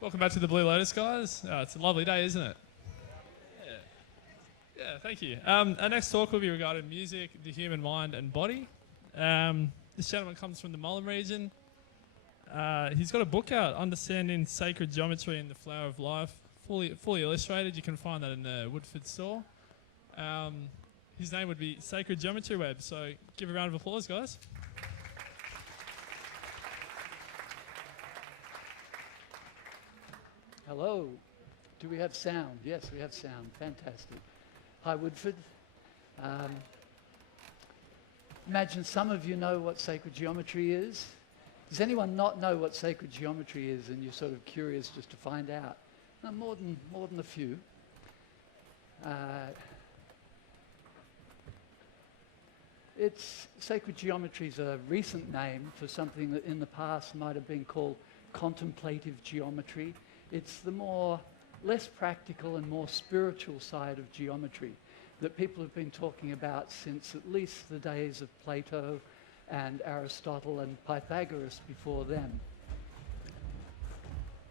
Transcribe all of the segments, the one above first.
Welcome back to the Blue Lotus, guys. It's a lovely day, isn't it? Yeah, yeah, thank you. Our next talk will be regarding music, the human mind and body. This gentleman comes from the Mullen region. He's got a book out, Understanding Sacred Geometry and the Flower of Life, fully illustrated. You can find that in the Woodford store. His name would be Sacred Geometry Web, so give a round of applause, guys. Hello. Do we have sound? Yes, we have sound. Fantastic. Hi, Woodford. Imagine some of you know what sacred geometry is. Does anyone not know what sacred geometry is and you're sort of curious just to find out? No, more than a few. Sacred geometry is a recent name for something that in the past might have been called contemplative geometry. It's the less practical and more spiritual side of geometry that people have been talking about since at least the days of Plato and Aristotle and Pythagoras before them.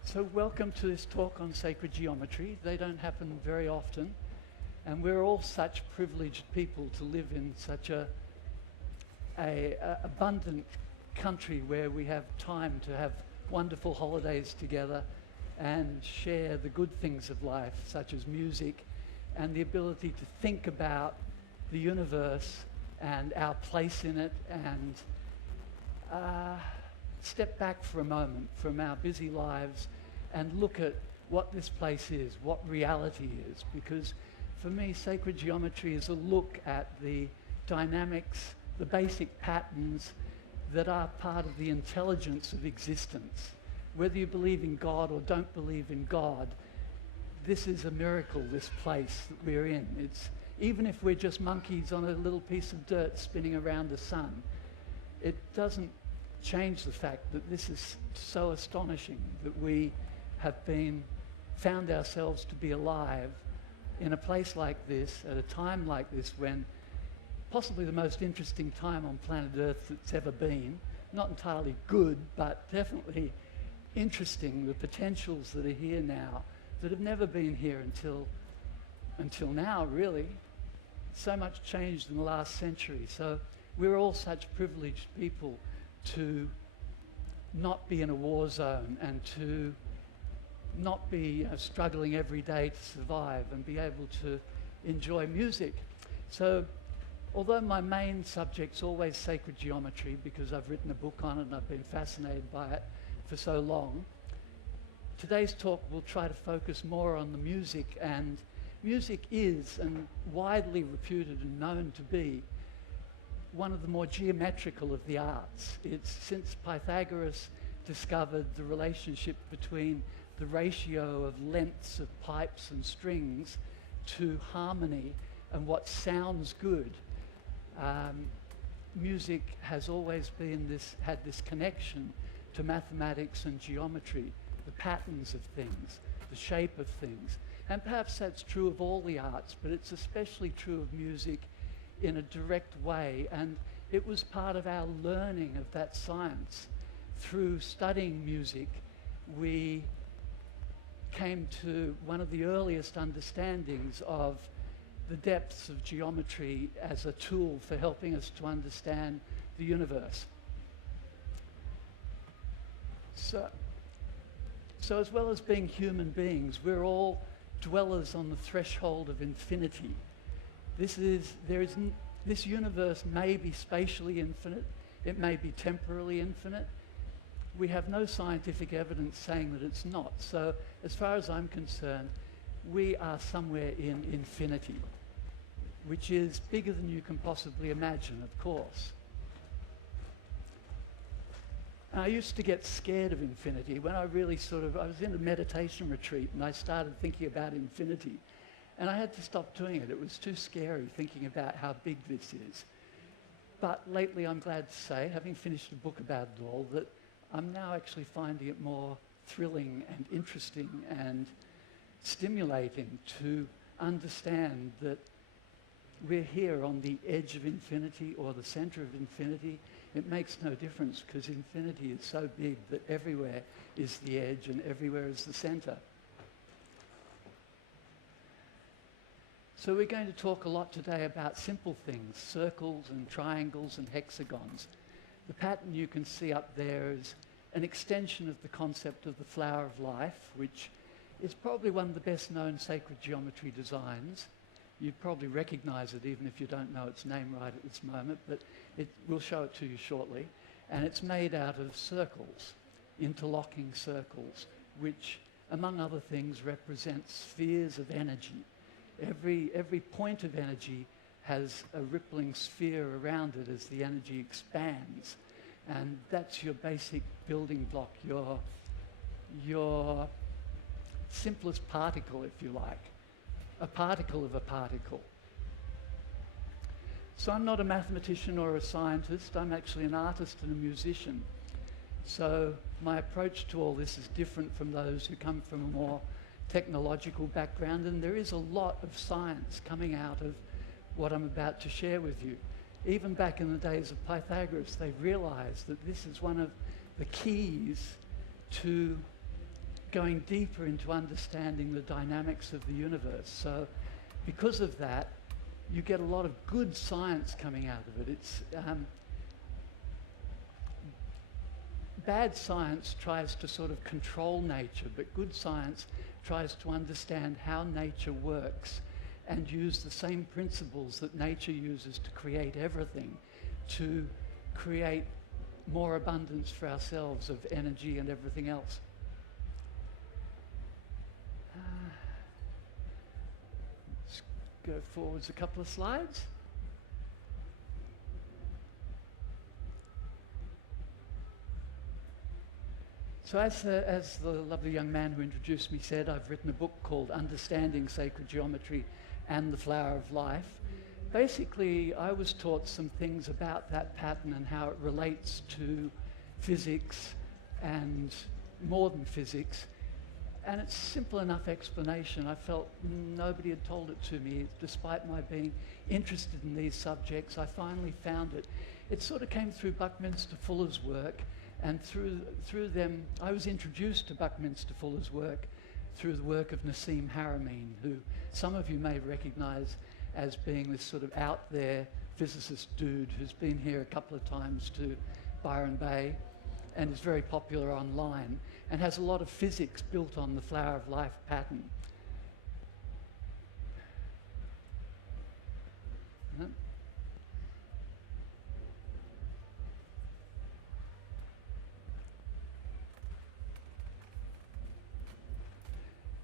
So welcome to this talk on sacred geometry. They don't happen very often, and we're all such privileged people to live in such a abundant country where we have time to have wonderful holidays together and share the good things of life, such as music and the ability to think about the universe and our place in it, and step back for a moment from our busy lives and look at what this place is, what reality is. Because for me, sacred geometry is a look at the dynamics, the basic patterns that are part of the intelligence of existence. Whether you believe in God or don't believe in God, this is a miracle, this place that we're in. Even if we're just monkeys on a little piece of dirt spinning around the sun, it doesn't change the fact that this is so astonishing that we have found ourselves to be alive in a place like this, at a time like this, when possibly the most interesting time on planet Earth that's ever been. Not entirely good, but definitely interesting, the potentials that are here now that have never been here until now, really. So much changed in the last century. So we're all such privileged people to not be in a war zone and to not be struggling every day to survive and be able to enjoy music. So although my main subject's always sacred geometry, because I've written a book on it and I've been fascinated by it for so long, today's talk will try to focus more on the music. And music is, and widely reputed and known to be, one of the more geometrical of the arts. It's since Pythagoras discovered the relationship between the ratio of lengths of pipes and strings to harmony and what sounds good. Music has always had this connection to mathematics and geometry, the patterns of things, the shape of things. And perhaps that's true of all the arts, but it's especially true of music in a direct way. And it was part of our learning of that science. Through studying music, we came to one of the earliest understandings of the depths of geometry as a tool for helping us to understand the universe. So as well as being human beings, we're all dwellers on the threshold of infinity. This universe may be spatially infinite, it may be temporally infinite. We have no scientific evidence saying that it's not. So as far as I'm concerned, we are somewhere in infinity, which is bigger than you can possibly imagine, of course. And I used to get scared of infinity when I was in a meditation retreat and I started thinking about infinity. And I had to stop doing it. It was too scary thinking about how big this is. But lately I'm glad to say, having finished a book about it all, that I'm now actually finding it more thrilling and interesting and stimulating to understand that we're here on the edge of infinity or the center of infinity, it makes no difference because infinity is so big that everywhere is the edge and everywhere is the center. So we're going to talk a lot today about simple things, circles and triangles and hexagons. The pattern you can see up there is an extension of the concept of the flower of life, which is probably one of the best known sacred geometry designs. You probably recognize it even if you don't know its name right at this moment, but we'll show it to you shortly. And it's made out of circles, interlocking circles, which, among other things, represent spheres of energy. Every point of energy has a rippling sphere around it as the energy expands. And that's your basic building block, your simplest particle, if you like. A particle of a particle. So I'm not a mathematician or a scientist, I'm actually an artist and a musician. So my approach to all this is different from those who come from a more technological background, and there is a lot of science coming out of what I'm about to share with you. Even back in the days of Pythagoras, they realized that this is one of the keys to going deeper into understanding the dynamics of the universe. So because of that, you get a lot of good science coming out of it. Bad science tries to sort of control nature, but good science tries to understand how nature works and use the same principles that nature uses to create everything, to create more abundance for ourselves of energy and everything else. Let's go forwards a couple of slides. So as the lovely young man who introduced me said, I've written a book called Understanding Sacred Geometry and the Flower of Life. Basically, I was taught some things about that pattern and how it relates to physics and more than physics. And it's simple enough explanation. I felt nobody had told it to me. Despite my being interested in these subjects, I finally found it. It sort of came through Buckminster Fuller's work, and through them, I was introduced to Buckminster Fuller's work through the work of Nassim Haramein, who some of you may recognize as being this sort of out there physicist dude who's been here a couple of times to Byron Bay and is very popular online and has a lot of physics built on the flower of life pattern.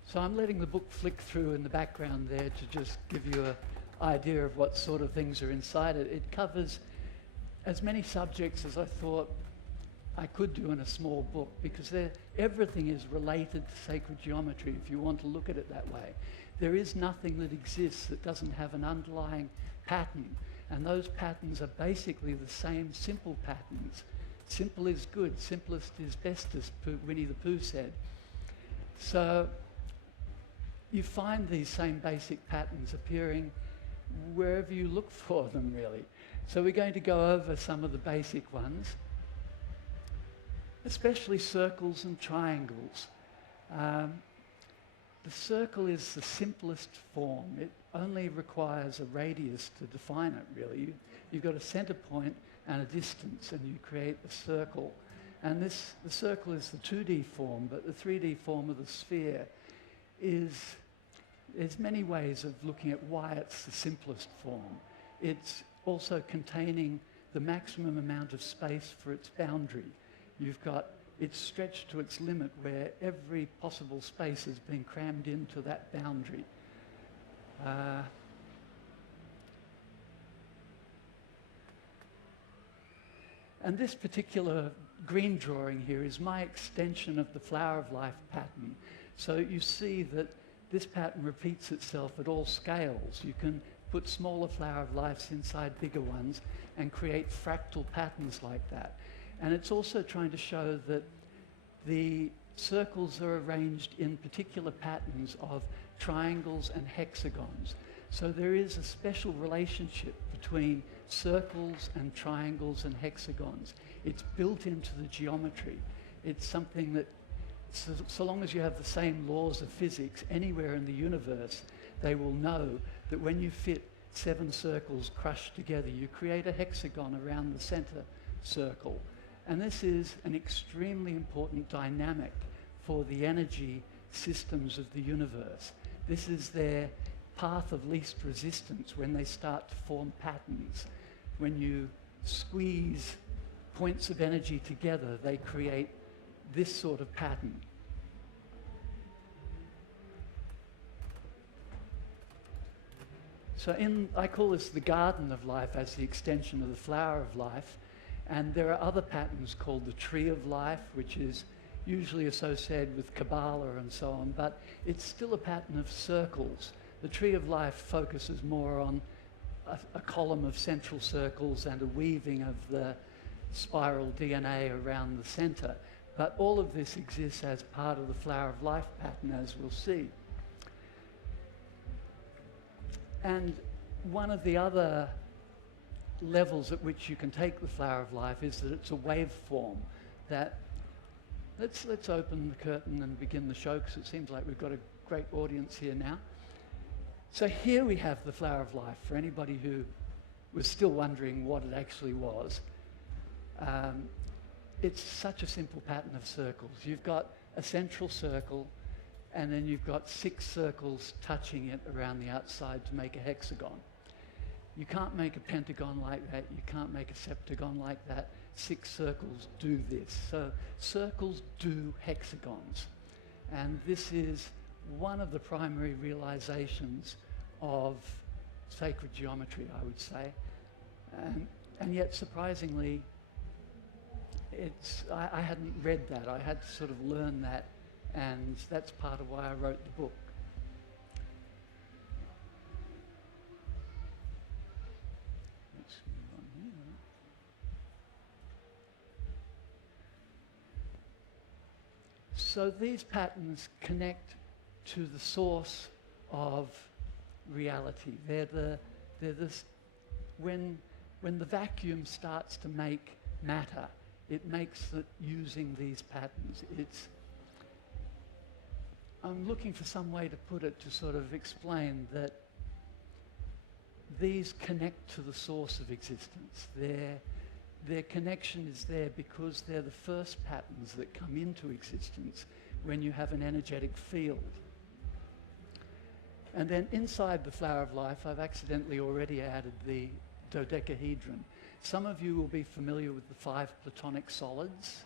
So I'm letting the book flick through in the background there to just give you an idea of what sort of things are inside it. It covers as many subjects as I thought I could do in a small book, because everything is related to sacred geometry if you want to look at it that way. There is nothing that exists that doesn't have an underlying pattern, and those patterns are basically the same simple patterns. Simple is good, simplest is best, as Winnie the Pooh said. So you find these same basic patterns appearing wherever you look for them, really. So we're going to go over some of the basic ones, especially circles and triangles. The circle is the simplest form. It only requires a radius to define it, really. You've got a center point and a distance, and you create a circle. And the circle is the 2D form, but the 3D form of the sphere there's many ways of looking at why it's the simplest form. It's also containing the maximum amount of space for its boundary. It's stretched to its limit where every possible space has been crammed into that boundary. And this particular green drawing here is my extension of the flower of life pattern. So you see that this pattern repeats itself at all scales. You can put smaller flower of lives inside bigger ones and create fractal patterns like that. And it's also trying to show that the circles are arranged in particular patterns of triangles and hexagons. So there is a special relationship between circles and triangles and hexagons. It's built into the geometry. It's something that, so long as you have the same laws of physics anywhere in the universe, they will know that when you fit 7 circles crushed together, you create a hexagon around the center circle. And this is an extremely important dynamic for the energy systems of the universe. This is their path of least resistance when they start to form patterns. When you squeeze points of energy together, they create this sort of pattern. So I call this the garden of life as the extension of the flower of life. And there are other patterns called the tree of life, which is usually associated with Kabbalah and so on, but it's still a pattern of circles. The tree of life focuses more on a column of central circles and a weaving of the spiral DNA around the center. But all of this exists as part of the flower of life pattern, as we'll see. And one of the other levels at which you can take the flower of life is that it's a waveform. That let's open the curtain and begin the show, because it seems like we've got a great audience here now. So here we have the flower of life for anybody who was still wondering what it actually was. It's such a simple pattern of circles. You've got a central circle, and then you've got 6 circles touching it around the outside to make a hexagon. You can't make a pentagon like that. You can't make a septagon like that. 6 circles do this. So circles do hexagons. And this is one of the primary realizations of sacred geometry, I would say. And yet, surprisingly, I hadn't read that. I had to sort of learn that, and that's part of why I wrote the book. Let's move on here. So these patterns connect to the source of reality. When the vacuum starts to make matter, it makes it using these patterns. I'm looking for some way to put it to sort of explain that these connect to the source of existence. Their connection is there because they're the first patterns that come into existence when you have an energetic field. And then inside the flower of life, I've accidentally already added the dodecahedron. Some of you will be familiar with the 5 platonic solids.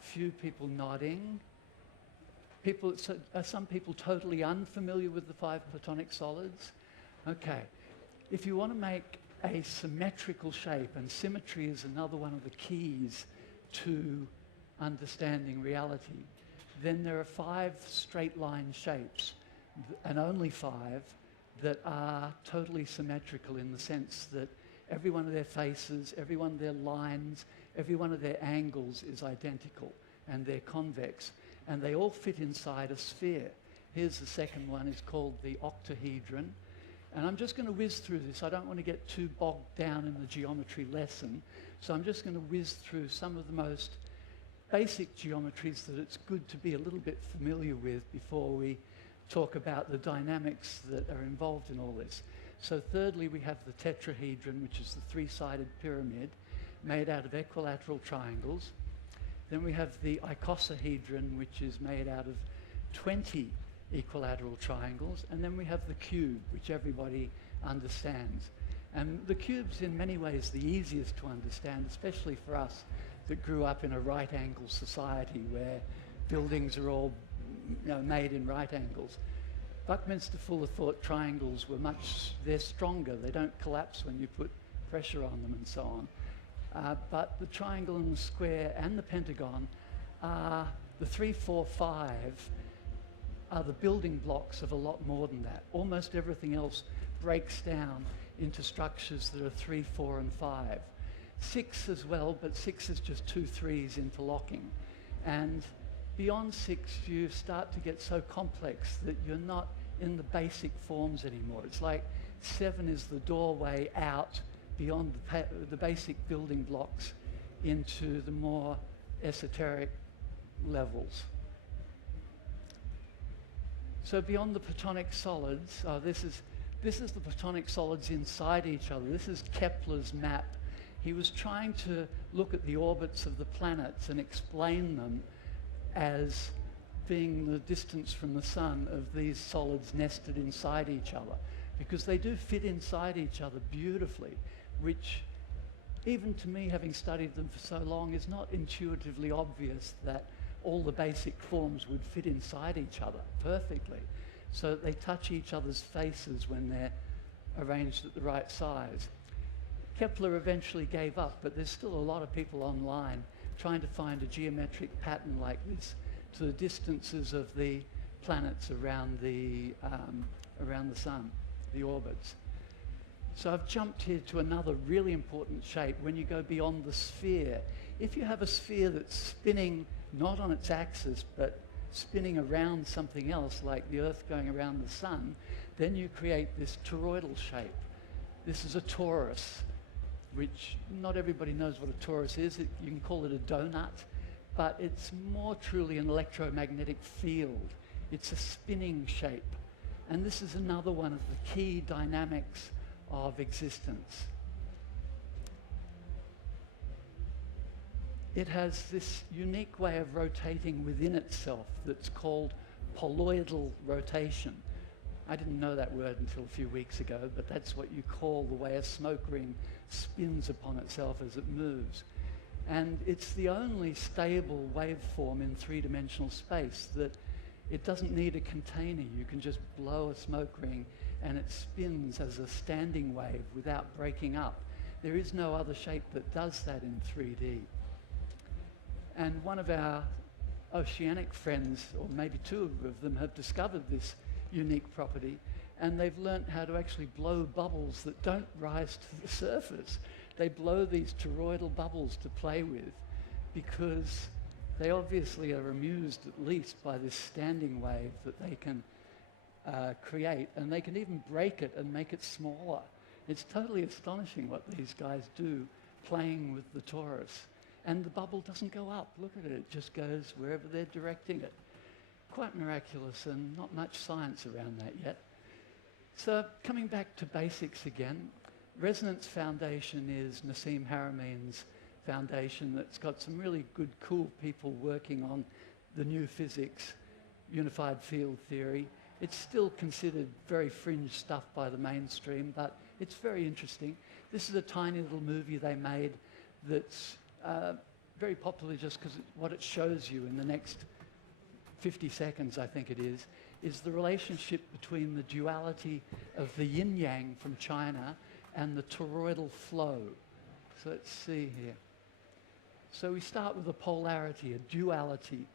Few people nodding. Are some people totally unfamiliar with the 5 platonic solids? Okay. If you want to make a symmetrical shape, and symmetry is another one of the keys to understanding reality, then there are 5 straight line shapes, and only 5, that are totally symmetrical in the sense that every one of their faces, every one of their lines, every one of their angles is identical, and they're convex, and they all fit inside a sphere. Here's the second one. It's called the octahedron. And I'm just going to whiz through this. I don't want to get too bogged down in the geometry lesson, so I'm just going to whiz through some of the most basic geometries that it's good to be a little bit familiar with before we talk about the dynamics that are involved in all this. So thirdly, we have the tetrahedron, which is the 3-sided pyramid made out of equilateral triangles. Then we have the icosahedron, which is made out of 20 equilateral triangles. And then we have the cube, which everybody understands. And the cube's in many ways the easiest to understand, especially for us that grew up in a right-angle society where buildings are all made in right angles. Buckminster Fuller thought triangles were they're stronger. They don't collapse when you put pressure on them and so on. But the triangle and the square and the pentagon are the 3, 4, 5 are the building blocks of a lot more than that. Almost everything else breaks down into structures that are 3, 4, and 5. 6 as well, but 6 is just 2 3s interlocking. And beyond 6, you start to get so complex that you're not in the basic forms anymore. It's like 7 is the doorway out beyond the basic building blocks into the more esoteric levels. So beyond the Platonic solids, this is the Platonic solids inside each other. This is Kepler's map. He was trying to look at the orbits of the planets and explain them as being the distance from the sun of these solids nested inside each other, because they do fit inside each other beautifully, which even to me, having studied them for so long, is not intuitively obvious that all the basic forms would fit inside each other perfectly, so that they touch each other's faces when they're arranged at the right size. Kepler eventually gave up, but there's still a lot of people online trying to find a geometric pattern like this to the distances of the planets around the sun, the orbits. So I've jumped here to another really important shape. When you go beyond the sphere, if you have a sphere that's spinning not on its axis, but spinning around something else, like the Earth going around the sun, then you create this toroidal shape. This is a torus, which not everybody knows what a torus is. You can call it a donut, but it's more truly an electromagnetic field. It's a spinning shape. And this is another one of the key dynamics of existence. It has this unique way of rotating within itself that's called poloidal rotation. I didn't know that word until a few weeks ago, but that's what you call the way a smoke ring spins upon itself as it moves. And it's the only stable waveform in three-dimensional space that it doesn't need a container. You can just blow a smoke ring and it spins as a standing wave without breaking up. There is no other shape that does that in 3D. And one of our oceanic friends, or maybe two of them, have discovered this unique property, and they've learnt how to actually blow bubbles that don't rise to the surface. They blow these toroidal bubbles to play with, because they obviously are amused at least by this standing wave that they can create, and they can even break it and make it smaller. It's totally astonishing what these guys do playing with the torus. And the bubble doesn't go up. Look at it. It just goes wherever they're directing it. Quite miraculous, and not much science around that yet. So coming back to basics again, Resonance Foundation is Nassim Haramein's foundation that's got some really good, cool people working on the new physics, unified field theory. It's still considered very fringe stuff by the mainstream, but it's very interesting. This is a tiny little movie they made that's very popular just because what it shows you in the next 50 seconds, I think it is the relationship between the duality of the yin-yang from China and the toroidal flow. So let's see here. So we start with a polarity, a duality,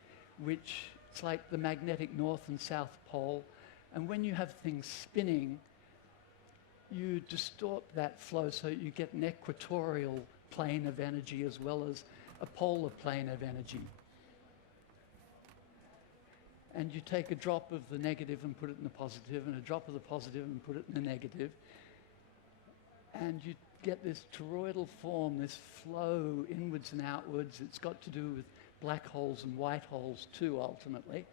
which it's like the magnetic north and south pole. And when you have things spinning, you distort that flow so you get an equatorial plane of energy as well as a polar plane of energy. And you take a drop of the negative and put it in the positive, and a drop of the positive and put it in the negative. And you get this toroidal form, this flow inwards and outwards. It's got to do with black holes and white holes too, ultimately.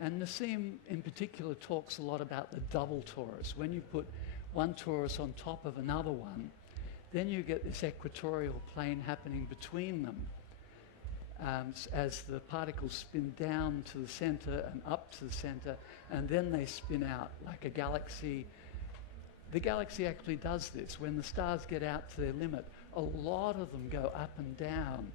And Nassim in particular talks a lot about the double torus. When you put one torus on top of another one, then you get this equatorial plane happening between them as the particles spin down to the center and up to the center, and then they spin out like a galaxy. The galaxy actually does this. When the stars get out to their limit, a lot of them go up and down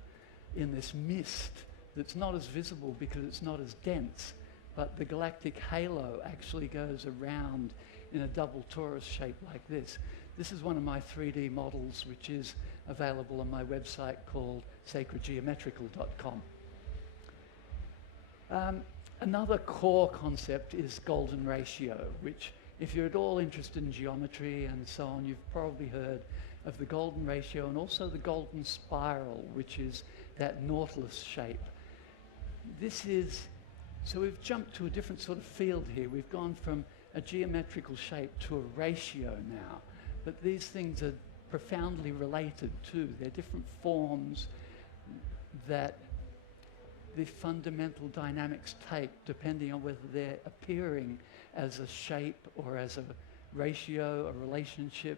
in this mist that's not as visible because it's not as dense, but the galactic halo actually goes around in a double torus shape like this. This is one of my 3D models, which is available on my website called sacredgeometrical.com. Another core concept is golden ratio, which if you're at all interested in geometry and so on, you've probably heard of the golden ratio and also the golden spiral, which is that nautilus shape. So we've jumped to a different sort of field here. We've gone from a geometrical shape to a ratio now. But these things are profoundly related too. They're different forms that the fundamental dynamics take depending on whether they're appearing as a shape or as a ratio, a relationship.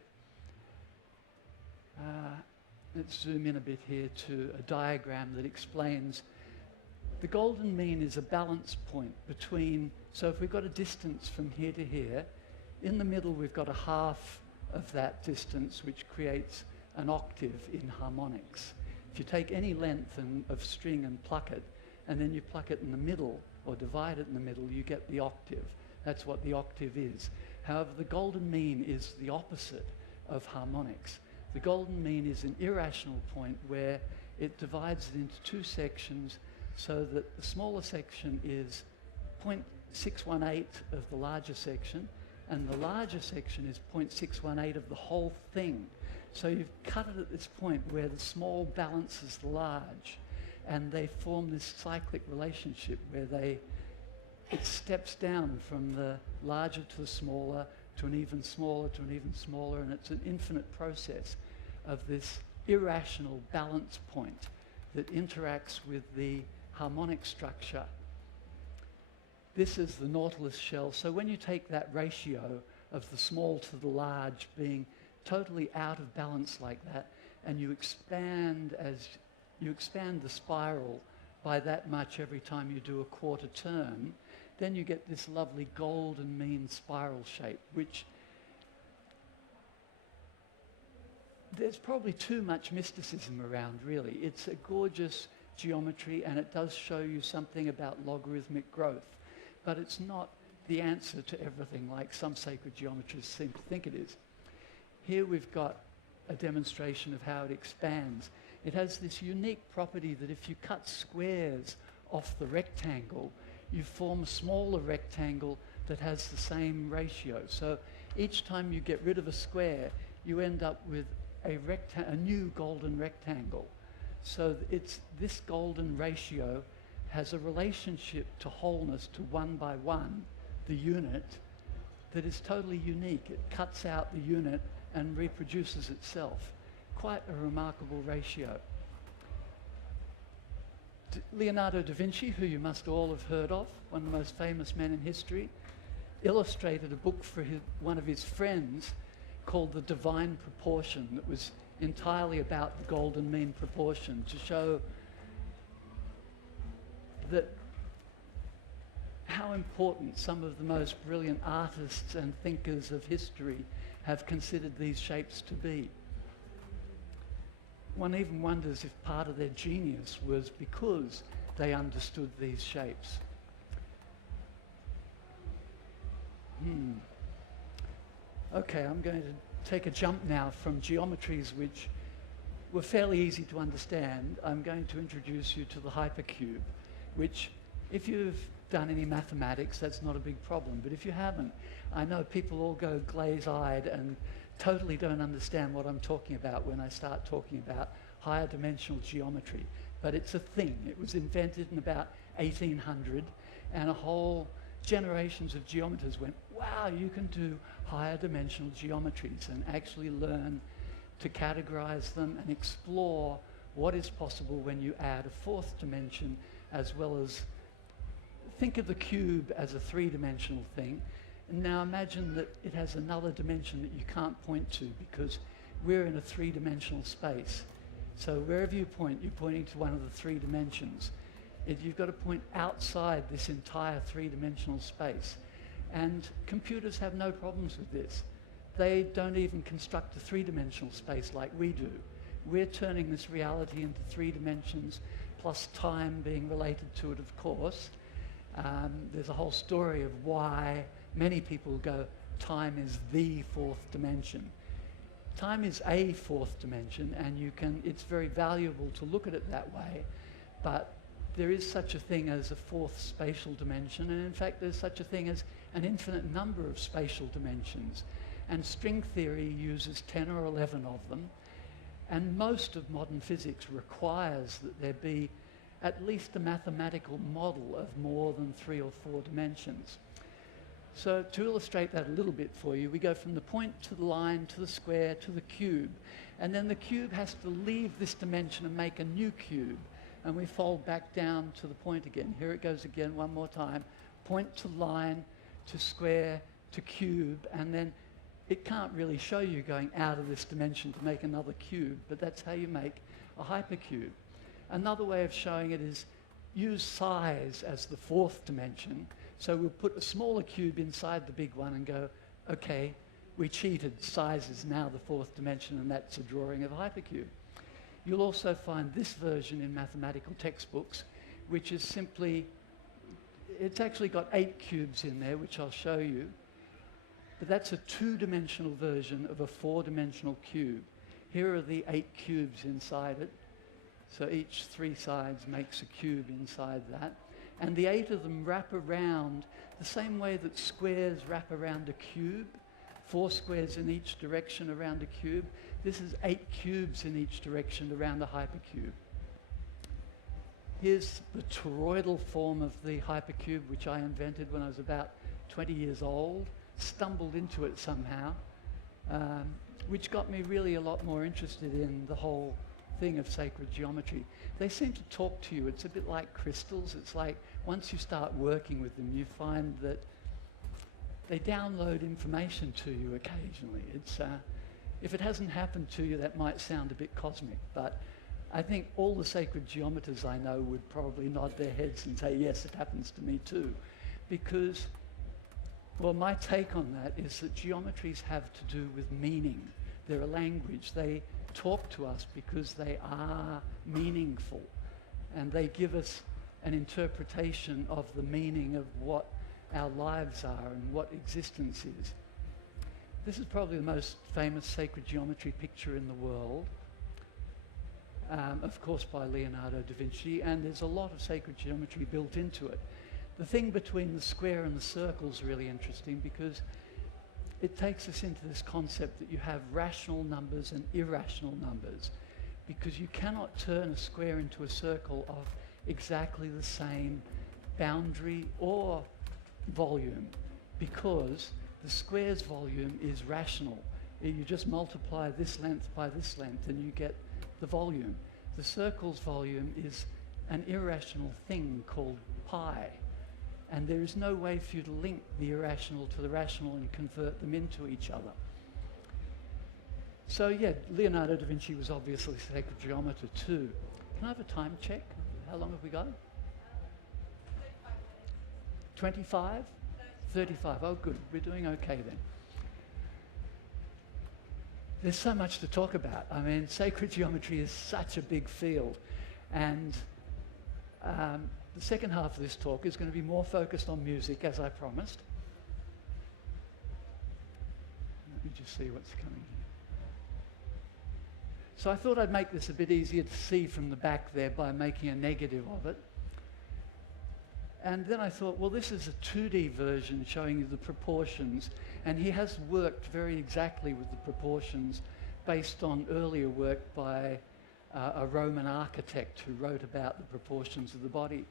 Let's zoom in a bit here to a diagram that explains the golden mean is a balance point between, so if we've got a distance from here to here, in the middle we've got a half of that distance, which creates an octave in harmonics. If you take any length of string and pluck it, and then you pluck it in the middle or divide it in the middle, you get the octave. That's what the octave is. However, the golden mean is the opposite of harmonics. The golden mean is an irrational point where it divides it into two sections so that the smaller section is 0.618 of the larger section, and the larger section is 0.618 of the whole thing. So you've cut it at this point where the small balances the large, and they form this cyclic relationship where it steps down from the larger to the smaller, to an even smaller, to an even smaller, and it's an infinite process of this irrational balance point that interacts with the harmonic structure. This is the Nautilus shell. So when you take that ratio of the small to the large being totally out of balance like that, and you expand the spiral by that much every time you do a quarter turn, then you get this lovely golden mean spiral shape, which there's probably too much mysticism around, really. It's a gorgeous geometry, and it does show you something about logarithmic growth, but it's not the answer to everything like some sacred geometries seem to think it is. Here we've got a demonstration of how it expands. It has this unique property that if you cut squares off the rectangle, you form a smaller rectangle that has the same ratio. So each time you get rid of a square, you end up with a new golden rectangle. So this golden ratio has a relationship to wholeness, to 1 by 1, the unit, that is totally unique. It cuts out the unit and reproduces itself. Quite a remarkable ratio. Leonardo da Vinci, who you must all have heard of, one of the most famous men in history, illustrated a book for one of his friends called The Divine Proportion that was entirely about the golden mean proportion, to show that how important some of the most brilliant artists and thinkers of history have considered these shapes to be. One even wonders if part of their genius was because they understood these shapes. Okay, I'm going to take a jump now from geometries which were fairly easy to understand. I'm going to introduce you to the hypercube, which, if you've done any mathematics, that's not a big problem. But if you haven't, I know people all go glaze-eyed and totally don't understand what I'm talking about when I start talking about higher dimensional geometry. But it's a thing. It was invented in about 1800, and a whole generations of geometers went, wow, you can do higher dimensional geometries, and actually learn to categorize them and explore what is possible when you add a fourth dimension, as well as think of the cube as a three-dimensional thing. And now imagine that it has another dimension that you can't point to because we're in a three-dimensional space. So wherever you point, you're pointing to one of the three dimensions. You've got to point outside this entire three-dimensional space. And computers have no problems with this. They don't even construct a three-dimensional space like we do. We're turning this reality into three dimensions, plus time being related to it, of course. There's a whole story of why many people go, time is the fourth dimension. Time is a fourth dimension, and it's very valuable to look at it that way, but there is such a thing as a fourth spatial dimension, and in fact there's such a thing as an infinite number of spatial dimensions. And string theory uses 10 or 11 of them, and most of modern physics requires that there be at least a mathematical model of more than 3 or 4 dimensions. So to illustrate that a little bit for you, we go from the point to the line to the square to the cube. And then the cube has to leave this dimension and make a new cube. And we fold back down to the point again. Here it goes again one more time. Point to line to square to cube. And then it can't really show you going out of this dimension to make another cube, but that's how you make a hypercube. Another way of showing it is use size as the fourth dimension. So we'll put a smaller cube inside the big one and go, okay, we cheated. Size is now the fourth dimension, and that's a drawing of a hypercube. You'll also find this version in mathematical textbooks, which is simply, it's actually got 8 cubes in there, which I'll show you. But that's a 2-dimensional version of a 4-dimensional cube. Here are the 8 cubes inside it. So each 3 sides makes a cube inside that. And the 8 of them wrap around the same way that squares wrap around a cube. 4 squares in each direction around a cube. This is 8 cubes in each direction around a hypercube. Here's the toroidal form of the hypercube, which I invented when I was about 20 years old. Stumbled into it somehow, which got me really a lot more interested in the whole thing of sacred geometry. They seem to talk to you. It's a bit like crystals. It's like once you start working with them, you find that they download information to you occasionally. It's, if it hasn't happened to you, that might sound a bit cosmic, but I think all the sacred geometers I know would probably nod their heads and say, yes, it happens to me too. Because, well, my take on that is that geometries have to do with meaning. They're a language. They talk to us because they are meaningful, and they give us an interpretation of the meaning of what our lives are and what existence is. This is probably the most famous sacred geometry picture in the world, of course by Leonardo da Vinci, and there's a lot of sacred geometry built into it. The thing between the square and the circle is really interesting because it takes us into this concept that you have rational numbers and irrational numbers, because you cannot turn a square into a circle of exactly the same boundary or volume, because the square's volume is rational. You just multiply this length by this length and you get the volume. The circle's volume is an irrational thing called pi. And there is no way for you to link the irrational to the rational and convert them into each other. So yeah, Leonardo da Vinci was obviously a sacred geometer too. Can I have a time check? How long have we got? 25? 35. Oh good, we're doing okay then. There's so much to talk about. I mean, sacred geometry is such a big field. And the second half of this talk is going to be more focused on music, as I promised. Let me just see what's coming here. So I thought I'd make this a bit easier to see from the back there by making a negative of it. And then I thought, well, this is a 2D version showing you the proportions. And he has worked very exactly with the proportions based on earlier work by a Roman architect who wrote about the proportions of the body,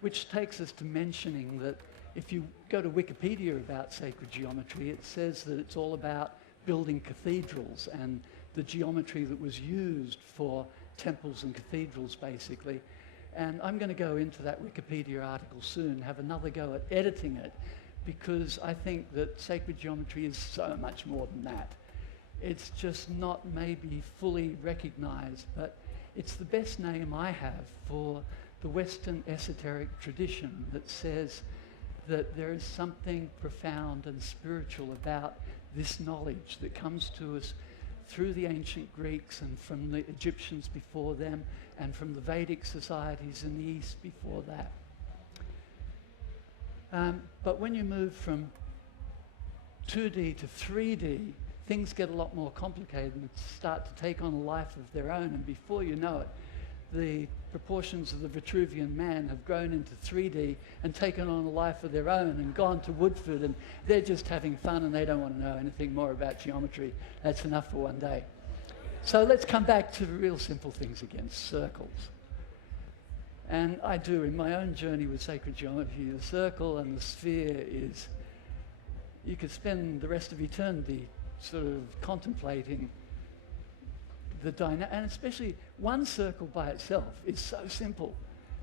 which takes us to mentioning that if you go to Wikipedia about sacred geometry, it says that it's all about building cathedrals and the geometry that was used for temples and cathedrals, basically. And I'm going to go into that Wikipedia article soon, have another go at editing it, because I think that sacred geometry is so much more than that. It's just not maybe fully recognized, but it's the best name I have for the Western esoteric tradition that says that there is something profound and spiritual about this knowledge that comes to us through the ancient Greeks and from the Egyptians before them and from the Vedic societies in the East before that. But when you move from 2D to 3D, things get a lot more complicated and start to take on a life of their own, and before you know it, the proportions of the Vitruvian Man have grown into 3D and taken on a life of their own and gone to Woodford, and they're just having fun and they don't want to know anything more about geometry. That's enough for one day. So let's come back to the real simple things again, circles. And I do, in my own journey with sacred geometry, the circle and the sphere is you could spend the rest of eternity sort of contemplating the dynamic, and especially one circle by itself is so simple.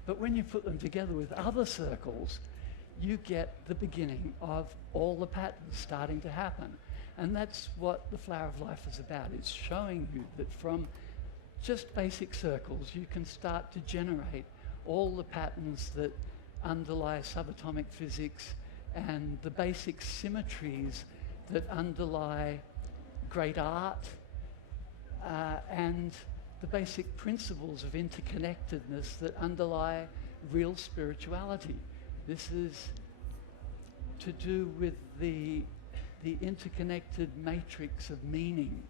But when you put them together with other circles, you get the beginning of all the patterns starting to happen. And that's what the Flower of Life is about. It's showing you that from just basic circles, you can start to generate all the patterns that underlie subatomic physics and the basic symmetries that underlie great art, and the basic principles of interconnectedness that underlie real spirituality. This is to do with the interconnected matrix of meaning.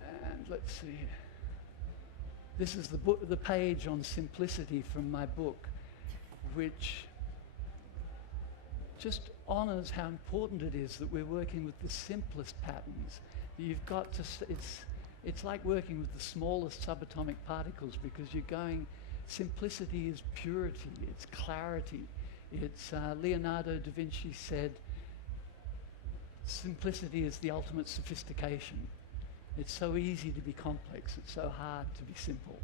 And let's see. This is the page on simplicity from my book, which just honors how important it is that we're working with the simplest patterns. You've got to, it's like working with the smallest subatomic particles, because you're going, simplicity is purity, it's clarity. It's, Leonardo da Vinci said, simplicity is the ultimate sophistication. It's so easy to be complex, it's so hard to be simple.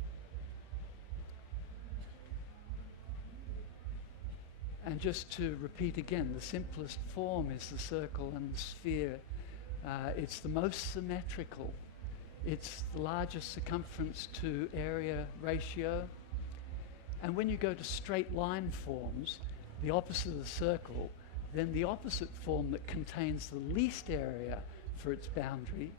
And just to repeat again, the simplest form is the circle and the sphere. It's the most symmetrical. It's the largest circumference to area ratio. And when you go to straight line forms, the opposite of the circle, then the opposite form that contains the least area for its boundary,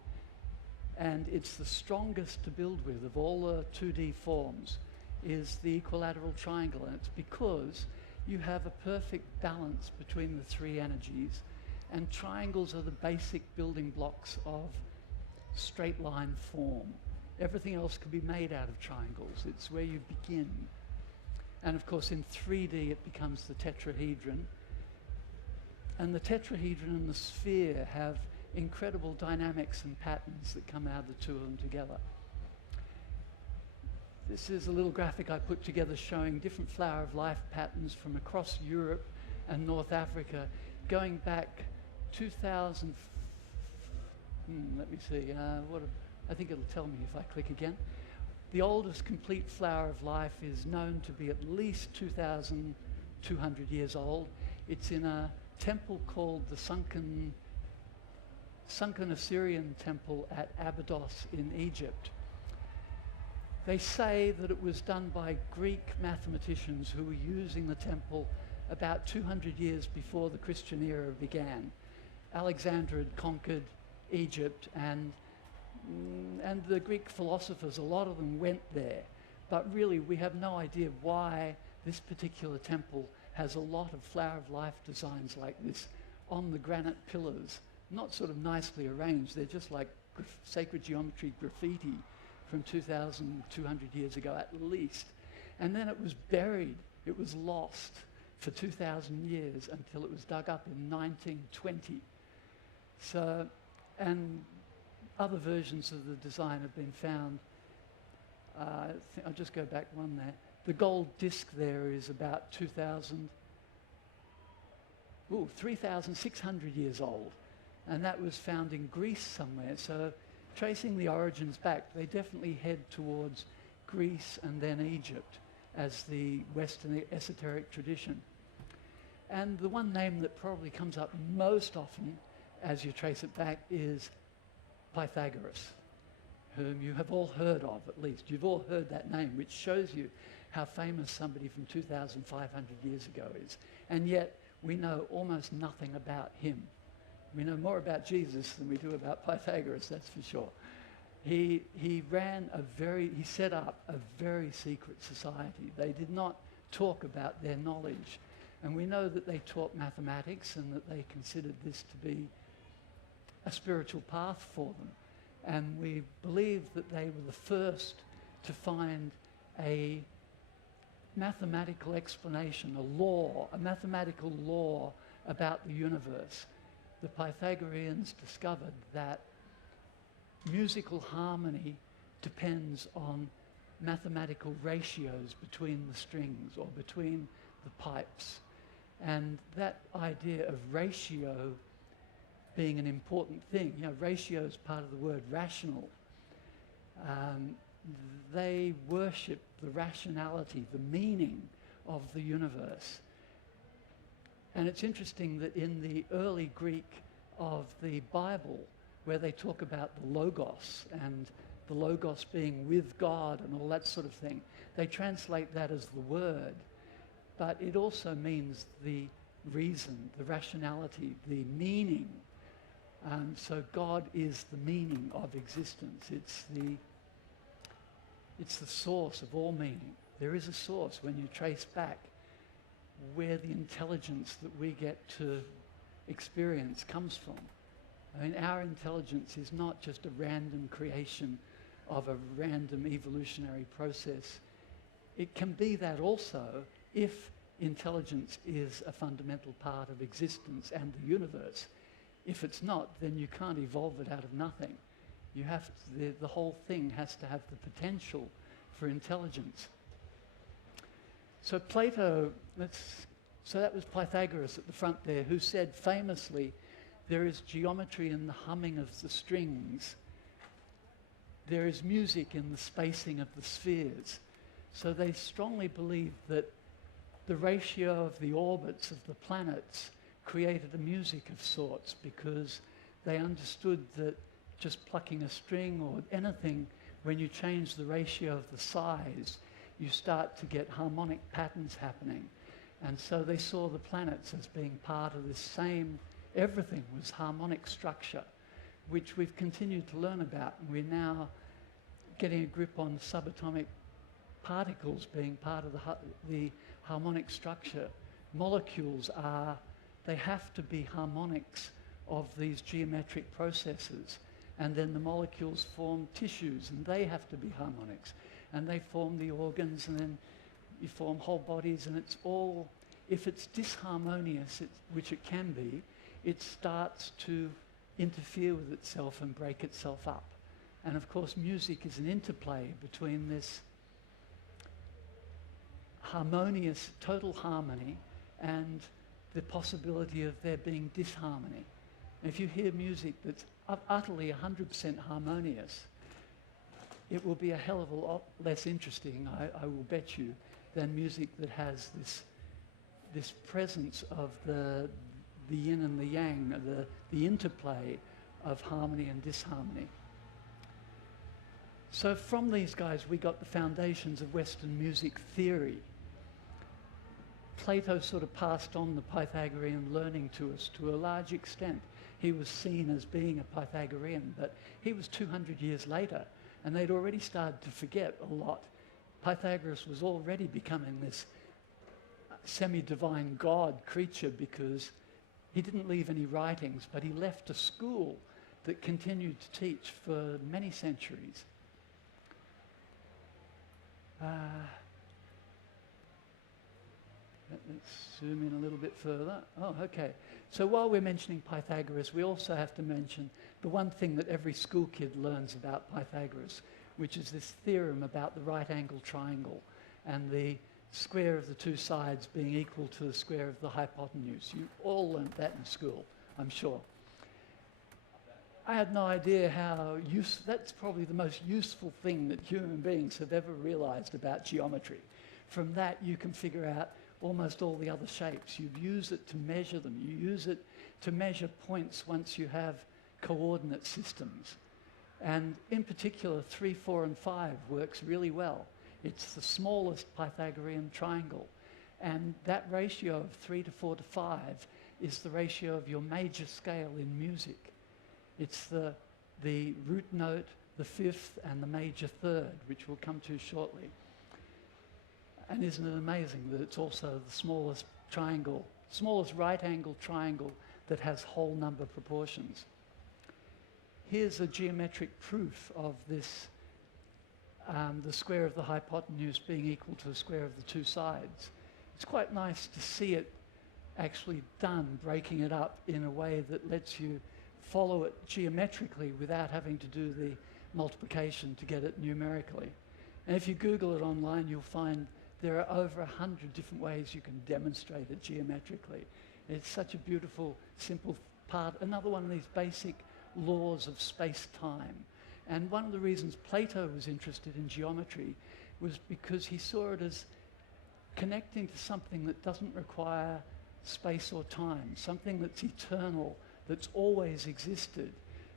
and it's the strongest to build with of all the 2D forms, is the equilateral triangle. And it's because you have a perfect balance between the three energies, and triangles are the basic building blocks of straight line form. Everything else can be made out of triangles. It's where you begin. And of course in 3D it becomes the tetrahedron. And the tetrahedron and the sphere have incredible dynamics and patterns that come out of the two of them together. This is a little graphic I put together showing different Flower of Life patterns from across Europe and North Africa, going back 2000, let me see, I think it'll tell me if I click again. The oldest complete Flower of Life is known to be at least 2,200 years old. It's in a temple called the sunken Assyrian temple at Abydos in Egypt. They say that it was done by Greek mathematicians who were using the temple about 200 years before the Christian era began. Alexander had conquered Egypt, and the Greek philosophers, a lot of them went there. But really, we have no idea why this particular temple has a lot of Flower of Life designs like this on the granite pillars. Not sort of nicely arranged, they're just like sacred geometry graffiti from 2,200 years ago at least. And then it was buried, it was lost for 2,000 years until it was dug up in 1920. So, and other versions of the design have been found. I'll just go back one there. The gold disc there is about 3,600 years old. And that was found in Greece somewhere. So tracing the origins back, they definitely head towards Greece and then Egypt as the Western esoteric tradition. And the one name that probably comes up most often as you trace it back is Pythagoras, whom you have all heard of at least. You've all heard that name, which shows you how famous somebody from 2,500 years ago is. And yet we know almost nothing about him. We know more about Jesus than we do about Pythagoras, that's for sure. He set up a very secret society. They did not talk about their knowledge. And we know that they taught mathematics and that they considered this to be a spiritual path for them. And we believe that they were the first to find a mathematical explanation, a mathematical law about the universe. The Pythagoreans discovered that musical harmony depends on mathematical ratios between the strings or between the pipes. And that idea of ratio being an important thing, ratio is part of the word rational. They worship the rationality, the meaning of the universe. And it's interesting that in the early Greek of the Bible, where they talk about the Logos and the Logos being with God and all that sort of thing, they translate that as the Word. But it also means the reason, the rationality, the meaning. So God is the meaning of existence. It's the source of all meaning. There is a source when you trace back where the intelligence that we get to experience comes from. I mean, our intelligence is not just a random creation of a random evolutionary process. It can be that also if intelligence is a fundamental part of existence and the universe. If it's not, then you can't evolve it out of nothing. You have to, the whole thing has to have the potential for intelligence. So Plato, so that was Pythagoras at the front there, who said famously, there is geometry in the humming of the strings. There is music in the spacing of the spheres. So they strongly believed that the ratio of the orbits of the planets created a music of sorts, because they understood that just plucking a string or anything, when you change the ratio of the size, you start to get harmonic patterns happening. And so they saw the planets as being part of this same, everything was harmonic structure, which we've continued to learn about. And we're now getting a grip on subatomic particles being part of the harmonic structure. Molecules they have to be harmonics of these geometric processes. And then the molecules form tissues, and they have to be harmonics. And they form the organs, and then you form whole bodies, and it's all, if it's disharmonious, which it can be, it starts to interfere with itself and break itself up. And of course, music is an interplay between this harmonious, total harmony, and the possibility of there being disharmony. And if you hear music that's utterly 100% harmonious, it will be a hell of a lot less interesting, I will bet you, than music that has this presence of the yin and the yang, the interplay of harmony and disharmony. So from these guys, we got the foundations of Western music theory. Plato sort of passed on the Pythagorean learning to us to a large extent. He was seen as being a Pythagorean, but he was 200 years later, and they'd already started to forget a lot. Pythagoras was already becoming this semi-divine god creature, because he didn't leave any writings, but he left a school that continued to teach for many centuries. Let's zoom in a little bit further. Oh, okay. So while we're mentioning Pythagoras, we also have to mention the one thing that every school kid learns about Pythagoras, which is this theorem about the right angle triangle and the square of the two sides being equal to the square of the hypotenuse. You all learned that in school, I'm sure. I had no idea how that's probably the most useful thing that human beings have ever realized about geometry. From that, you can figure out almost all the other shapes. You use it to measure them. You use it to measure points once you have coordinate systems. And in particular, 3, 4, and 5 works really well. It's the smallest Pythagorean triangle. And that ratio of 3 to 4 to 5 is the ratio of your major scale in music. It's the root note, the fifth, and the major third, which we'll come to shortly. And isn't it amazing that it's also the smallest triangle, smallest right angle triangle that has whole number proportions? Here's a geometric proof of this, the square of the hypotenuse being equal to the square of the two sides. It's quite nice to see it actually done, breaking it up in a way that lets you follow it geometrically without having to do the multiplication to get it numerically. And if you Google it online, you'll find there are over 100 different ways you can demonstrate it geometrically. It's such a beautiful, simple part. Another one of these basic laws of space-time. And one of the reasons Plato was interested in geometry was because he saw it as connecting to something that doesn't require space or time, something that's eternal, that's always existed.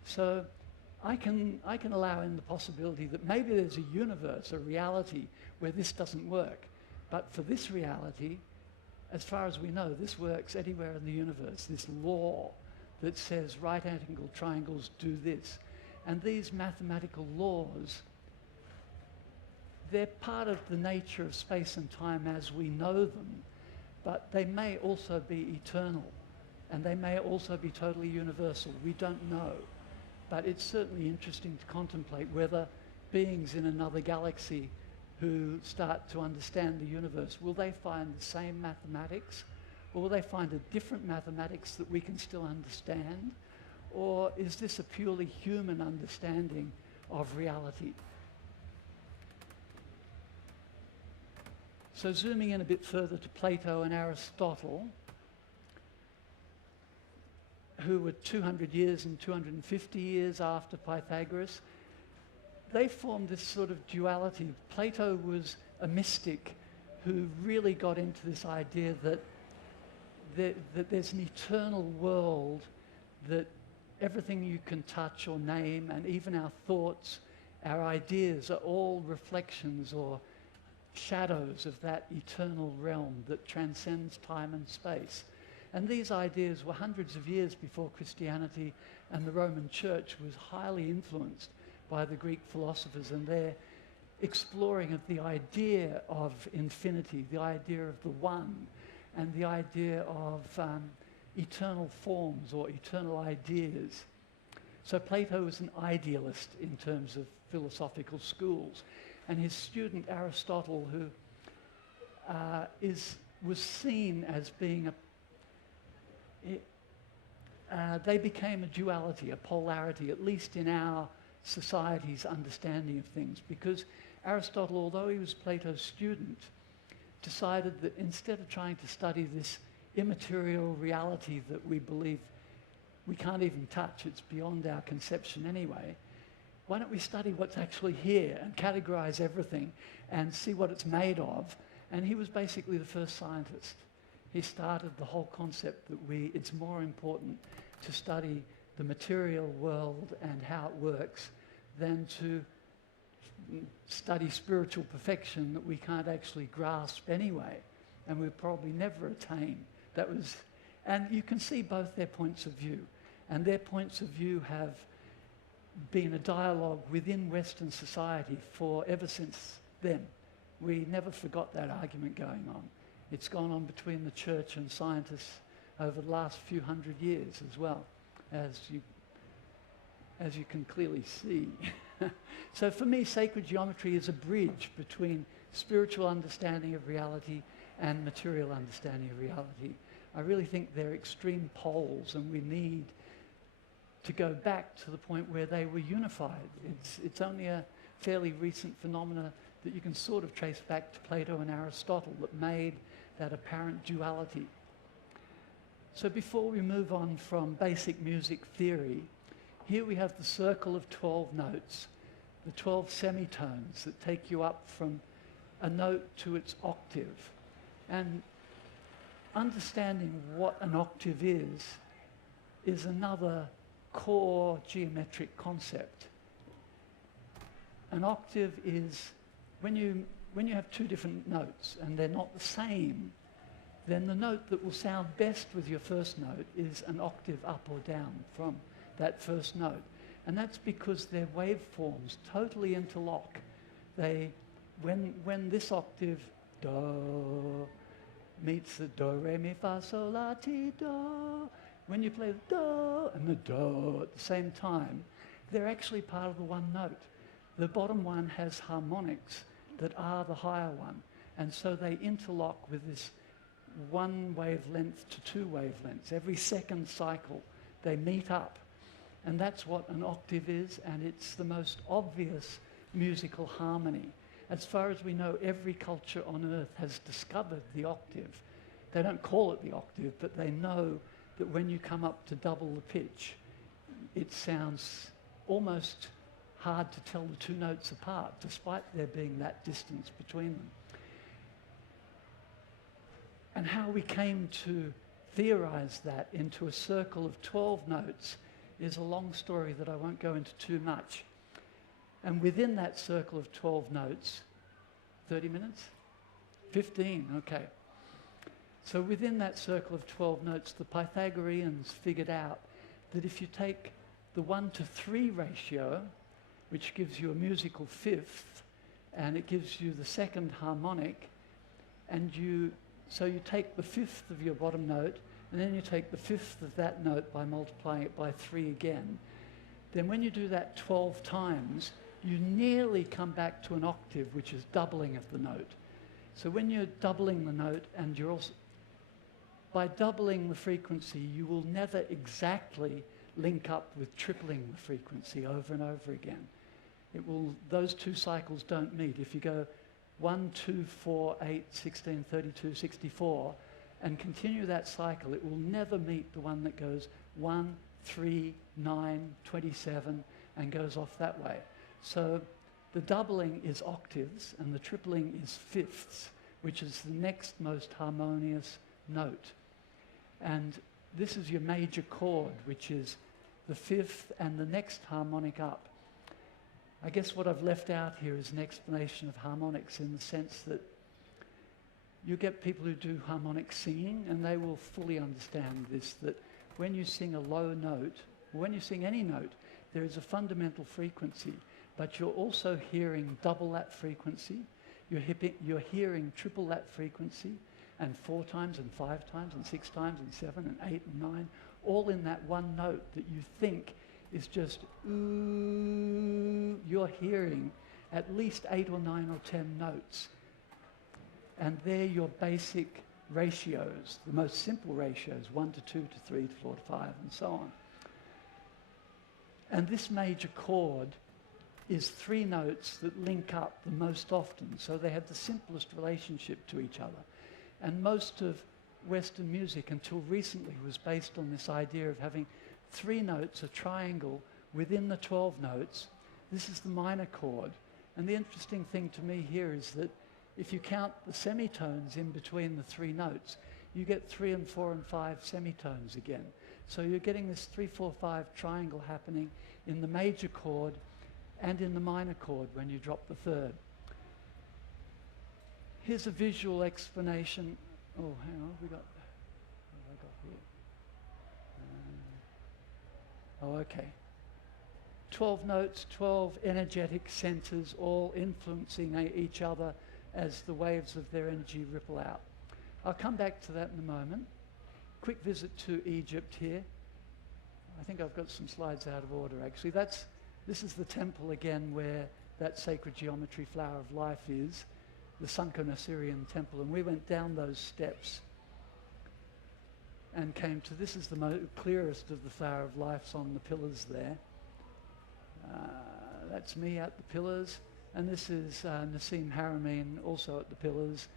So I can allow in the possibility that maybe there's a universe, a reality, where this doesn't work. But for this reality, as far as we know, this works anywhere in the universe, this law that says right-angled triangles do this. And these mathematical laws, they're part of the nature of space and time as we know them, but they may also be eternal, and they may also be totally universal. We don't know. But it's certainly interesting to contemplate whether beings in another galaxy who start to understand the universe, will they find the same mathematics, or will they find a different mathematics that we can still understand? Or is this a purely human understanding of reality? So zooming in a bit further to Plato and Aristotle, who were 200 years and 250 years after Pythagoras, they formed this sort of duality. Plato was a mystic who really got into this idea that there's an eternal world, that everything you can touch or name, and even our thoughts, our ideas, are all reflections or shadows of that eternal realm that transcends time and space. And these ideas were hundreds of years before Christianity, and the Roman Church was highly influenced by the Greek philosophers and their exploring of the idea of infinity, the idea of the one, and the idea of eternal forms or eternal ideas. So Plato was an idealist in terms of philosophical schools, and his student Aristotle, who was seen as being they became a duality, a polarity, at least in our society's understanding of things, because Aristotle, although he was Plato's student, decided that instead of trying to study this immaterial reality that we believe we can't even touch, it's beyond our conception anyway, why don't we study what's actually here and categorize everything and see what it's made of? And he was basically the first scientist. He started the whole concept that it's more important to study the material world and how it works than to study spiritual perfection that we can't actually grasp anyway, and we'll probably never attain. And you can see both their points of view, and their points of view have been a dialogue within Western society for ever since then. We never forgot that argument going on. It's gone on between the church and scientists over the last few hundred years as well, as you can clearly see. So for me, sacred geometry is a bridge between spiritual understanding of reality and material understanding of reality. I really think they're extreme poles, and we need to go back to the point where they were unified. It's only a fairly recent phenomena that you can sort of trace back to Plato and Aristotle that made that apparent duality. So before we move on from basic music theory, here we have the circle of 12 notes, the 12 semitones that take you up from a note to its octave. And understanding what an octave is another core geometric concept. An octave is when you have two different notes and they're not the same, then the note that will sound best with your first note is an octave up or down from that first note. And that's because their waveforms totally interlock. When this octave, do, meets the do, re, mi, fa, sol, la, ti, do, when you play the do and the do at the same time, they're actually part of the one note. The bottom one has harmonics that are the higher one, and so they interlock with this one wavelength to two wavelengths. Every second cycle, they meet up. And that's what an octave is, and it's the most obvious musical harmony. As far as we know, every culture on earth has discovered the octave. They don't call it the octave, but they know that when you come up to double the pitch, it sounds almost hard to tell the two notes apart, despite there being that distance between them. And how we came to theorize that into a circle of 12 notes is a long story that I won't go into too much. And within that circle of 12 notes, 30 minutes? 15, okay. So within that circle of 12 notes, the Pythagoreans figured out that if you take the 1:3 ratio, which gives you a musical fifth, and it gives you the second harmonic, and you take the fifth of your bottom note, and then you take the fifth of that note by multiplying it by 3 again, then when you do that 12 times, you nearly come back to an octave, which is doubling of the note. So when you're doubling the note, and you're also, by doubling the frequency, you will never exactly link up with tripling the frequency over and over again. Those two cycles don't meet. If you go 1, 2, 4, 8, 16, 32, 64, and continue that cycle, it will never meet the one that goes 1, 3, 9, 27, and goes off that way. So the doubling is octaves, and the tripling is fifths, which is the next most harmonious note. And this is your major chord, which is the fifth and the next harmonic up. I guess what I've left out here is an explanation of harmonics, in the sense that you get people who do harmonic singing, and they will fully understand this, that when you sing a low note, or when you sing any note, there is a fundamental frequency, but you're also hearing double that frequency, you're hearing triple that frequency, and 4 times, and 5 times, and 6 times, and 7, and 8, and 9, all in that one note that you think is just ooh. You're hearing at least 8 or 9 or 10 notes. And they're your basic ratios, the most simple ratios, 1 to 2 to 3 to 4 to 5, and so on. And this major chord is 3 notes that link up the most often, so they have the simplest relationship to each other. And most of Western music, until recently, was based on this idea of having 3 notes, a triangle, within the 12 notes. This is the minor chord. And the interesting thing to me here is that if you count the semitones in between the 3 notes, you get 3 and 4 and 5 semitones again. So you're getting this 3, 4, 5 triangle happening in the major chord and in the minor chord when you drop the third. Here's a visual explanation. Oh, hang on, what have I got here? Okay. 12 notes, 12 energetic centers, all influencing each other as the waves of their energy ripple out. I'll come back to that in a moment. Quick visit to Egypt here. I think I've got some slides out of order, actually. This is the temple again where that sacred geometry flower of life is, the sunken Assyrian temple. And we went down those steps and came to, this is the clearest of the flower of lives on the pillars there. That's me at the pillars. And this is Nassim Haramein, also at the pillars.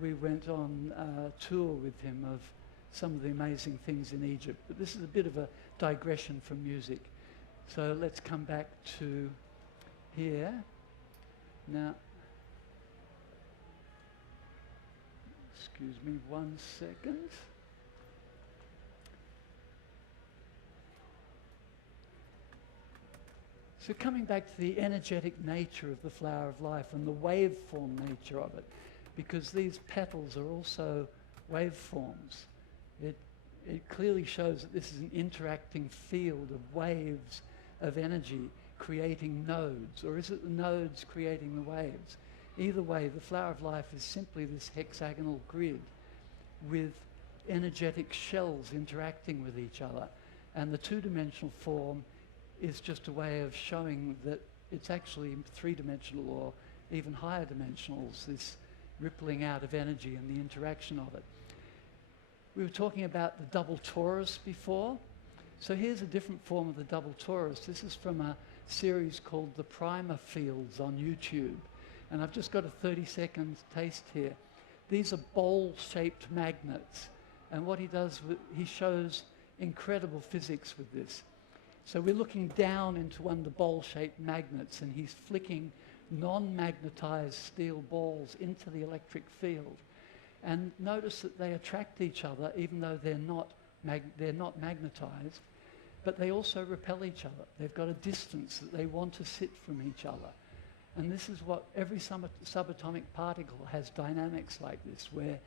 We went on a tour with him of some of the amazing things in Egypt. But this is a bit of a digression from music. So let's come back to here. Now, excuse me 1 second. So coming back to the energetic nature of the flower of life and the waveform nature of it, because these petals are also waveforms. It clearly shows that this is an interacting field of waves of energy creating nodes, or is it the nodes creating the waves? Either way, the flower of life is simply this hexagonal grid with energetic shells interacting with each other, and the two-dimensional form is just a way of showing that it's actually 3-dimensional or even higher dimensionals, this rippling out of energy and the interaction of it. We were talking about the double torus before. So here's a different form of the double torus. This is from a series called The Primer Fields on YouTube. And I've just got a 30-second taste here. These are bowl-shaped magnets. And what he does, he shows incredible physics with this. So we're looking down into one of the bowl-shaped magnets, and he's flicking non-magnetized steel balls into the electric field. And notice that they attract each other even though they're not magnetized, but they also repel each other. They've got a distance that they want to sit from each other. And this is what every subatomic particle has, dynamics like this, where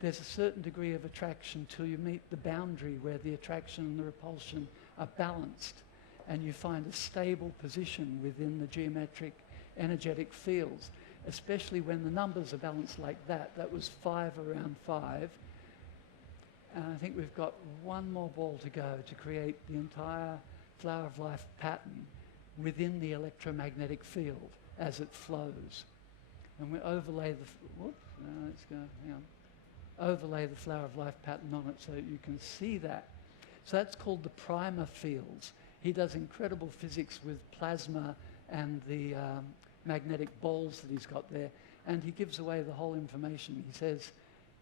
there's a certain degree of attraction till you meet the boundary where the attraction and the repulsion are balanced, and you find a stable position within the geometric energetic fields, especially when the numbers are balanced like that. That was 5 around 5. And I think we've got one more ball to go to create the entire flower of life pattern within the electromagnetic field as it flows. And we overlay overlay the flower of life pattern on it so you can see that. So that's called the primer fields. He does incredible physics with plasma and the magnetic balls that he's got there, and he gives away the whole information. He says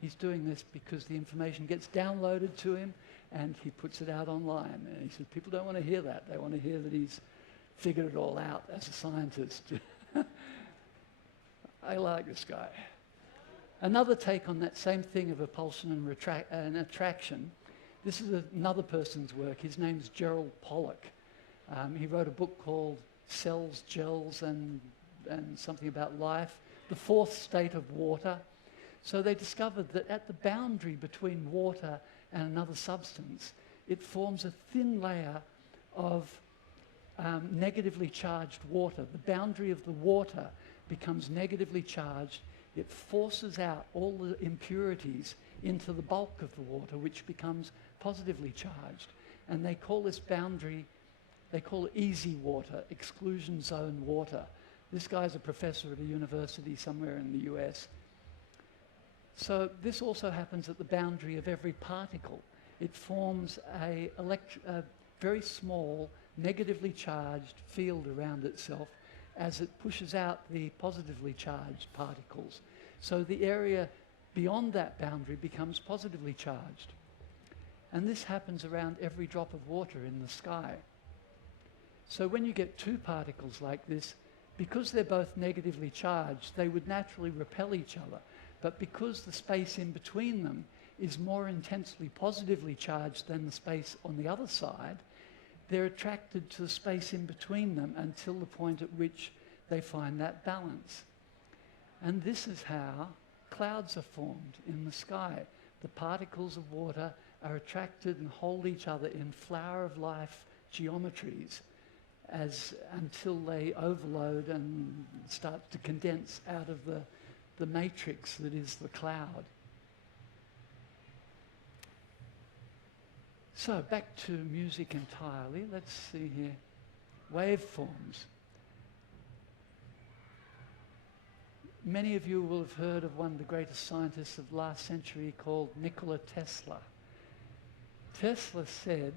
he's doing this because the information gets downloaded to him and he puts it out online. And he says people don't want to hear that. They want to hear that he's figured it all out as a scientist. I like this guy. Another take on that same thing of repulsion and attraction. This is another person's work. His name's Gerald Pollack. He wrote a book called Cells, Gels, and something about life, the fourth state of water. So they discovered that at the boundary between water and another substance, it forms a thin layer of negatively charged water. The boundary of the water becomes negatively charged. It forces out all the impurities into the bulk of the water, which becomes positively charged. And they call this boundary, they call it easy water, exclusion zone water. This guy's a professor at a university somewhere in the US. So this also happens at the boundary of every particle. It forms a very small, negatively charged field around itself as it pushes out the positively charged particles. So the area beyond that boundary becomes positively charged. And this happens around every drop of water in the sky. So when you get two particles like this, because they're both negatively charged, they would naturally repel each other. But because the space in between them is more intensely positively charged than the space on the other side, they're attracted to the space in between them until the point at which they find that balance. And this is how clouds are formed in the sky. The particles of water are attracted and hold each other in flower of life geometries until they overload and start to condense out of the matrix that is the cloud. So back to music entirely. Let's see here. Waveforms. Many of you will have heard of one of the greatest scientists of last century called Nikola Tesla. Tesla said,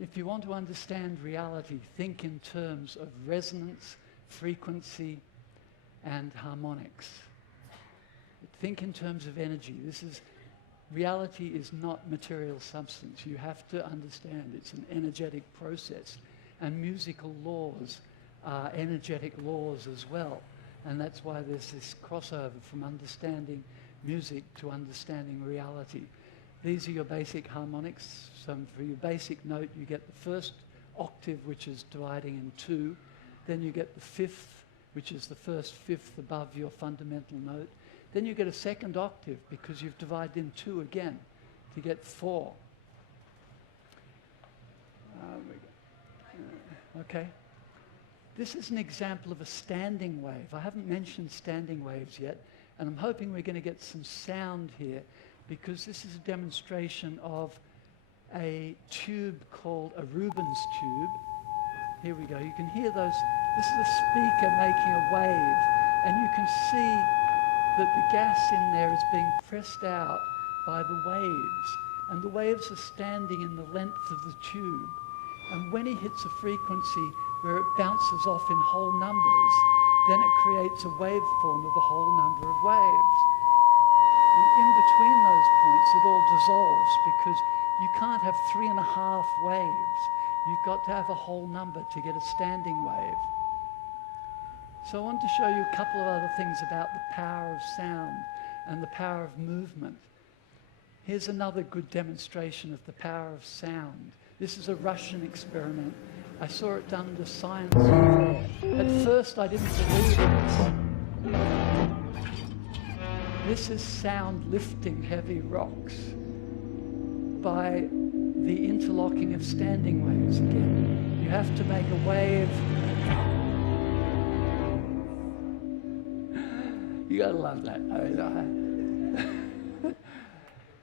if you want to understand reality, think in terms of resonance, frequency, and harmonics. Think in terms of energy. Reality is not material substance. You have to understand it's an energetic process. And musical laws are energetic laws as well. And that's why there's this crossover from understanding music to understanding reality. These are your basic harmonics. So for your basic note, you get the first octave, which is dividing in two. Then you get the fifth, which is the first fifth above your fundamental note. Then you get a second octave because you've divided in two again to get four. Okay. This is an example of a standing wave. I haven't mentioned standing waves yet, and I'm hoping we're going to get some sound here because this is a demonstration of a tube called a Rubens tube. Here we go. You can hear those. This is a speaker making a wave, and you can see that the gas in there is being pressed out by the waves, and the waves are standing in the length of the tube. And when he hits a frequency where it bounces off in whole numbers, then it creates a waveform of a whole number of waves. And in between those points, it all dissolves because you can't have 3.5 waves. You've got to have a whole number to get a standing wave. So I want to show you a couple of other things about the power of sound and the power of movement. Here's another good demonstration of the power of sound. This is a Russian experiment. I saw it done at a science fair. At first I didn't believe this. This is sound lifting heavy rocks by the interlocking of standing waves again. You have to make a wave. You gotta love that.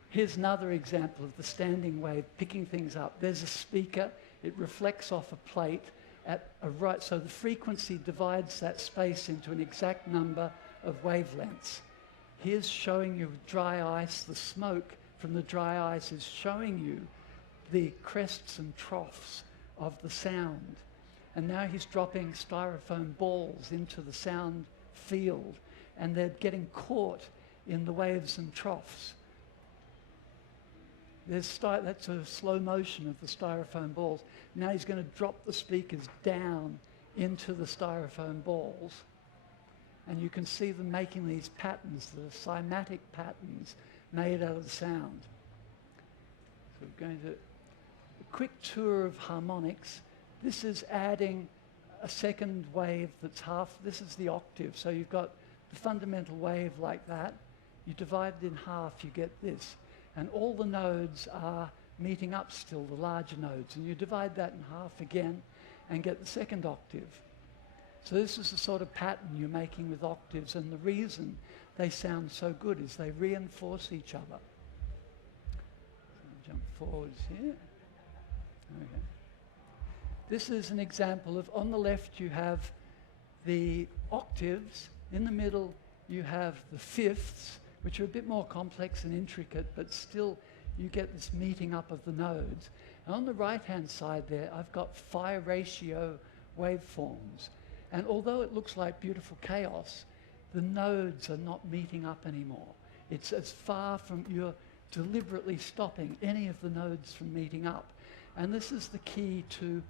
Here's another example of the standing wave picking things up. There's a speaker. It reflects off a plate at a right, so the frequency divides that space into an exact number of wavelengths. Here's showing you dry ice. The smoke from the dry ice is showing you the crests and troughs of the sound. And now he's dropping styrofoam balls into the sound field, and they're getting caught in the waves and troughs. That's a slow motion of the styrofoam balls. Now he's going to drop the speakers down into the styrofoam balls. And you can see them making these patterns, the cymatic patterns made out of the sound. So we're going to a quick tour of harmonics. This is adding a second wave that's half. This is the octave. So you've got the fundamental wave like that. You divide it in half, you get this. And all the nodes are meeting up still, the larger nodes. And you divide that in half again and get the second octave. So this is the sort of pattern you're making with octaves, and the reason they sound so good is they reinforce each other. So jump forwards here. Okay. This is an example of, on the left you have the octaves, in the middle you have the fifths, which are a bit more complex and intricate, but still you get this meeting up of the nodes. And on the right-hand side there, I've got phi ratio waveforms. And although it looks like beautiful chaos, the nodes are not meeting up anymore. It's as far from, you're deliberately stopping any of the nodes from meeting up. And this is the key to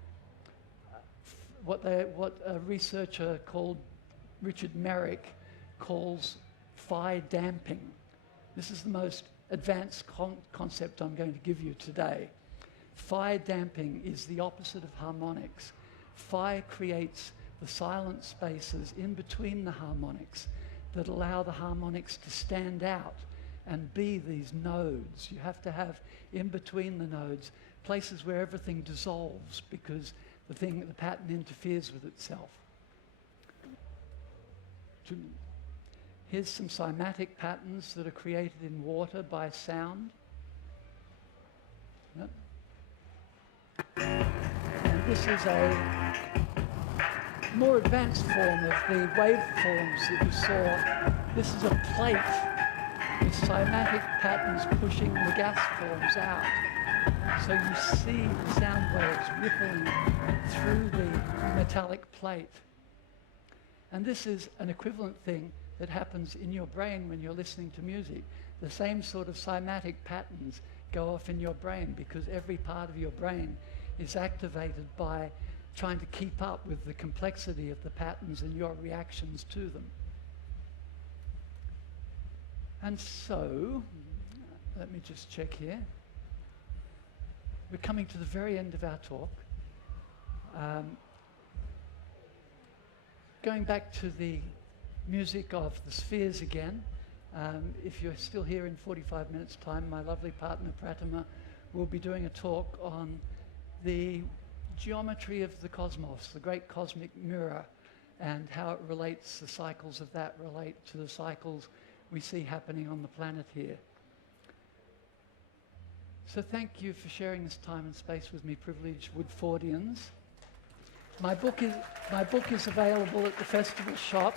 what a researcher called Richard Merrick calls phi damping. This is the most advanced concept I'm going to give you today. Phi damping is the opposite of harmonics. Phi creates the silent spaces in between the harmonics that allow the harmonics to stand out and be these nodes. You have to have in between the nodes places where everything dissolves because the pattern interferes with itself. Here's some cymatic patterns that are created in water by sound. Yep. And this is a more advanced form of the waveforms that you saw. This is a plate with cymatic patterns pushing the gas forms out. So you see the sound waves rippling through the metallic plate. And this is an equivalent thing that happens in your brain when you're listening to music. The same sort of cymatic patterns go off in your brain because every part of your brain is activated by trying to keep up with the complexity of the patterns and your reactions to them. And so, let me just check here. We're coming to the very end of our talk. Going back to the music of the spheres again, if you're still here in 45 minutes' time, my lovely partner Pratima will be doing a talk on the geometry of the cosmos, the great cosmic mirror, and how it relates, the cycles of that relate to the cycles we see happening on the planet here. So thank you for sharing this time and space with me, privileged Woodfordians. My book is available at the festival shop.